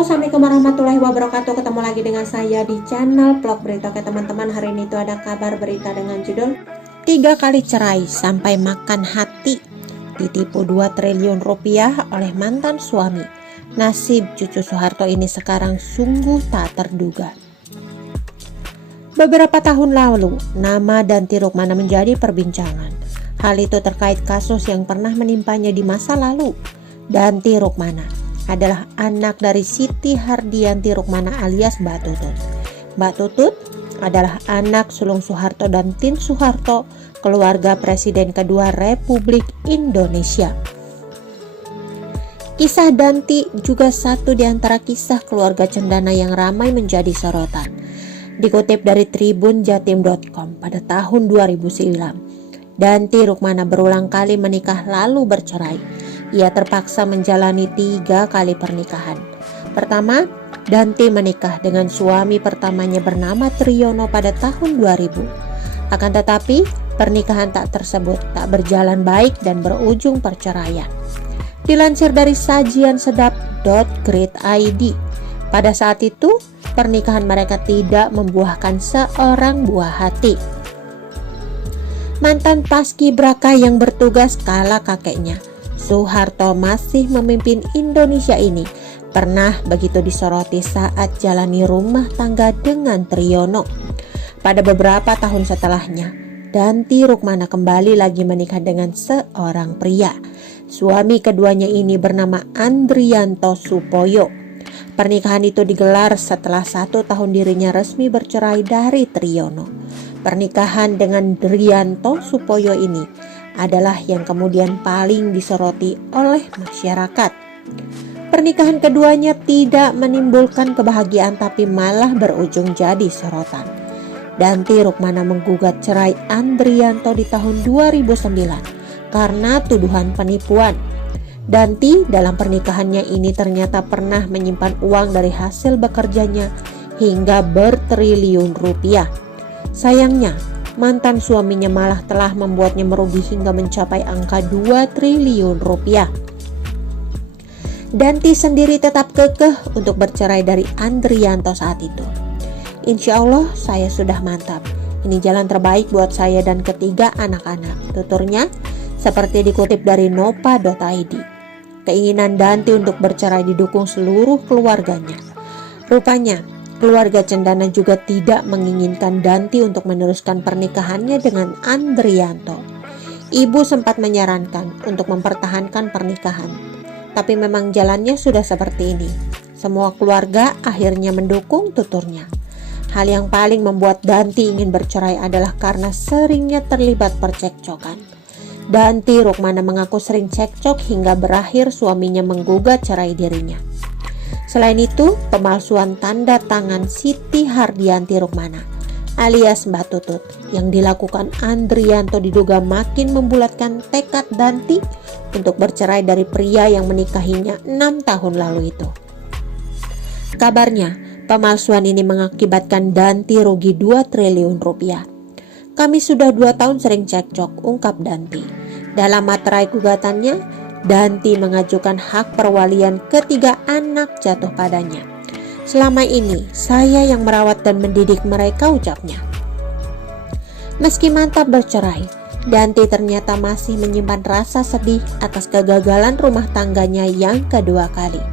Halo, assalamualaikum warahmatullahi wabarakatuh. Ketemu lagi dengan saya di channel vlog berita. Oke teman-teman, hari ini tuh ada kabar berita dengan judul 3 kali cerai sampai makan hati, ditipu 2 triliun rupiah oleh mantan suami. Nasib cucu Soeharto ini sekarang sungguh tak terduga. Beberapa tahun lalu, nama Danti Rukmana menjadi perbincangan. Hal itu terkait kasus yang pernah menimpanya di masa lalu. Danti Rukmana adalah anak dari Siti Hardianti Rukmana alias Mbak Tutut. Mbak Tutut adalah anak sulung Soeharto dan Tin Soeharto, keluarga Presiden kedua Republik Indonesia. Kisah Danti juga satu di antara kisah keluarga cendana yang ramai menjadi sorotan. Dikutip dari tribunjatim.com pada tahun 2009, Danti Rukmana berulang kali menikah lalu bercerai. Ia terpaksa menjalani 3 kali pernikahan. Pertama, Danti menikah dengan suami pertamanya bernama Triyono pada tahun 2000. Akan tetapi, pernikahan tak berjalan baik dan berujung perceraian. Dilansir dari sajiansedap.grid.id, pada saat itu pernikahan mereka tidak membuahkan seorang buah hati. Mantan paskibraka yang bertugas kala kakeknya Soeharto masih memimpin Indonesia ini pernah begitu disoroti saat jalani rumah tangga dengan Triyono. Pada beberapa tahun setelahnya, Danti Rukmana kembali lagi menikah dengan seorang pria. Suami keduanya ini bernama Andrianto Supoyo. Pernikahan itu digelar setelah 1 tahun dirinya resmi bercerai dari Triyono. Pernikahan dengan Andrianto Supoyo ini adalah yang kemudian paling disoroti oleh masyarakat. Pernikahan keduanya tidak menimbulkan kebahagiaan tapi malah berujung jadi sorotan. Danti Rukmana menggugat cerai Andrianto di tahun 2009 karena tuduhan penipuan. Danti dalam pernikahannya ini ternyata pernah menyimpan uang dari hasil bekerjanya hingga bertriliun rupiah. Sayangnya, mantan suaminya malah telah membuatnya merugi hingga mencapai angka 2 triliun rupiah. Danti sendiri tetap kekeh untuk bercerai dari Andrianto saat itu. Insya Allah saya sudah mantap. Ini jalan terbaik buat saya dan ketiga anak-anak, tuturnya seperti dikutip dari nopa.id. Keinginan Danti untuk bercerai didukung seluruh keluarganya. Rupanya keluarga cendana juga tidak menginginkan Danti untuk meneruskan pernikahannya dengan Andrianto. Ibu sempat menyarankan untuk mempertahankan pernikahan, tapi memang jalannya sudah seperti ini. Semua keluarga akhirnya mendukung, tuturnya. Hal yang paling membuat Danti ingin bercerai adalah karena seringnya terlibat percekcokan. Danti Rukmana mengaku sering cekcok hingga berakhir suaminya menggugat cerai dirinya. Selain itu, pemalsuan tanda tangan Siti Hardianti Rukmana alias Mbak Tutut yang dilakukan Andrianto diduga makin membulatkan tekad Danti untuk bercerai dari pria yang menikahinya 6 tahun lalu itu. Kabarnya, pemalsuan ini mengakibatkan Danti rugi 2 triliun rupiah. Kami sudah 2 tahun sering cekcok, ungkap Danti. Dalam materai gugatannya, Danti mengajukan hak perwalian ketiga anak jatuh padanya. Selama ini saya yang merawat dan mendidik mereka, ucapnya. Meski mantap bercerai, Danti ternyata masih menyimpan rasa sedih atas kegagalan rumah tangganya yang kedua kali.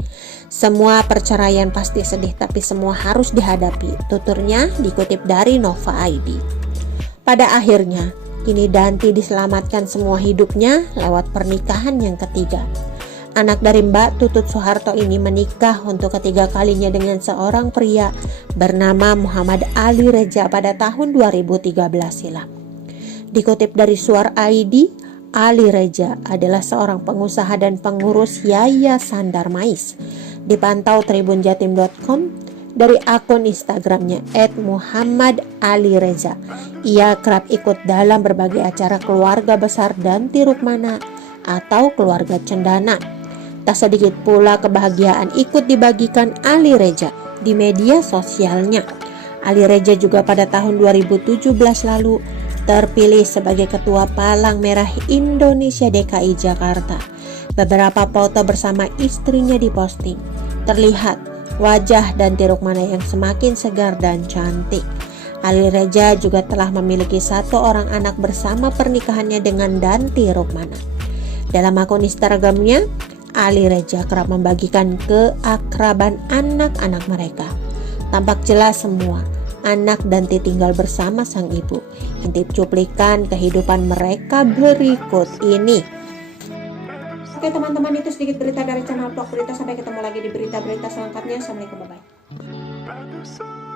Semua perceraian pasti sedih tapi semua harus dihadapi, tuturnya dikutip dari Nova.id. Pada akhirnya kini Danti diselamatkan semua hidupnya lewat pernikahan yang ketiga. Anak dari Mbak Tutut Soeharto ini menikah untuk ketiga kalinya dengan seorang pria bernama Muhammad Ali Reja pada tahun 2013 silam. Dikutip dari Suara.id, Ali Reja adalah seorang pengusaha dan pengurus Yayasan Darmais. Dipantau tribunjatim.com dari akun Instagramnya @muhammadalireza. Ia kerap ikut dalam berbagai acara keluarga besar Danti Rukmana atau keluarga cendana. Tak sedikit pula kebahagiaan ikut dibagikan Ali Reja di media sosialnya. Ali Reja juga pada tahun 2017 lalu terpilih sebagai Ketua Palang Merah Indonesia DKI Jakarta. Beberapa foto bersama istrinya diposting. Terlihat wajah Danti Rukmana yang semakin segar dan cantik. Ali Reza juga telah memiliki 1 orang anak bersama pernikahannya dengan Danti Rukmana. Dalam akun Instagramnya, Ali Reza kerap membagikan keakraban anak-anak mereka. Tampak jelas semua anak Danti tinggal bersama sang ibu. Intip cuplikan kehidupan mereka berikut ini. Oke teman-teman, itu sedikit berita dari channel Vlog Berita. Sampai ketemu lagi di berita-berita selengkapnya. Assalamualaikum, bye-bye.